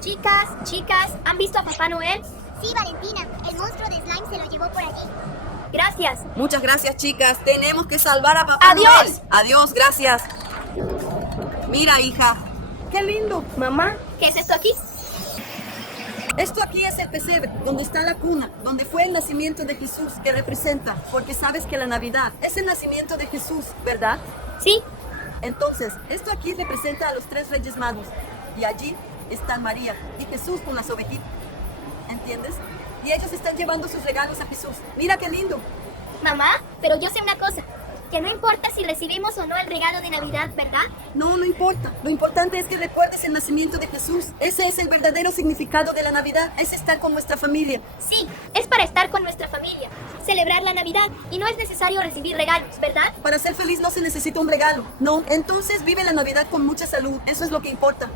Chicas, ¿han visto a Papá Noel? Sí, Valentina, el monstruo de slime se lo llevó por allí. Gracias. Muchas gracias, chicas. Tenemos que salvar a Papá ¡Adiós! Noel. Adiós, gracias. Mira, hija. ¡Qué lindo! Mamá, ¿qué es esto aquí? Esto aquí es el pesebre, donde está la cuna, donde fue el nacimiento de Jesús, que representa, porque sabes que la Navidad es el nacimiento de Jesús, ¿verdad? Sí. Entonces, esto aquí representa a los 3 Reyes Magos. Y allí están María y Jesús con las ovejitas. ¿Entiendes? Y ellos están llevando sus regalos a Jesús. Mira qué lindo. Mamá, pero yo sé una cosa. Que no importa si recibimos o no el regalo de Navidad, ¿verdad? No, no importa. Lo importante es que recuerdes el nacimiento de Jesús. Ese es el verdadero significado de la Navidad. Es estar con nuestra familia. Sí, es para estar con nuestra familia. Celebrar la Navidad. Y no es necesario recibir regalos, ¿verdad? Para ser feliz no se necesita un regalo. No, entonces vive la Navidad con mucha salud. Eso es lo que importa.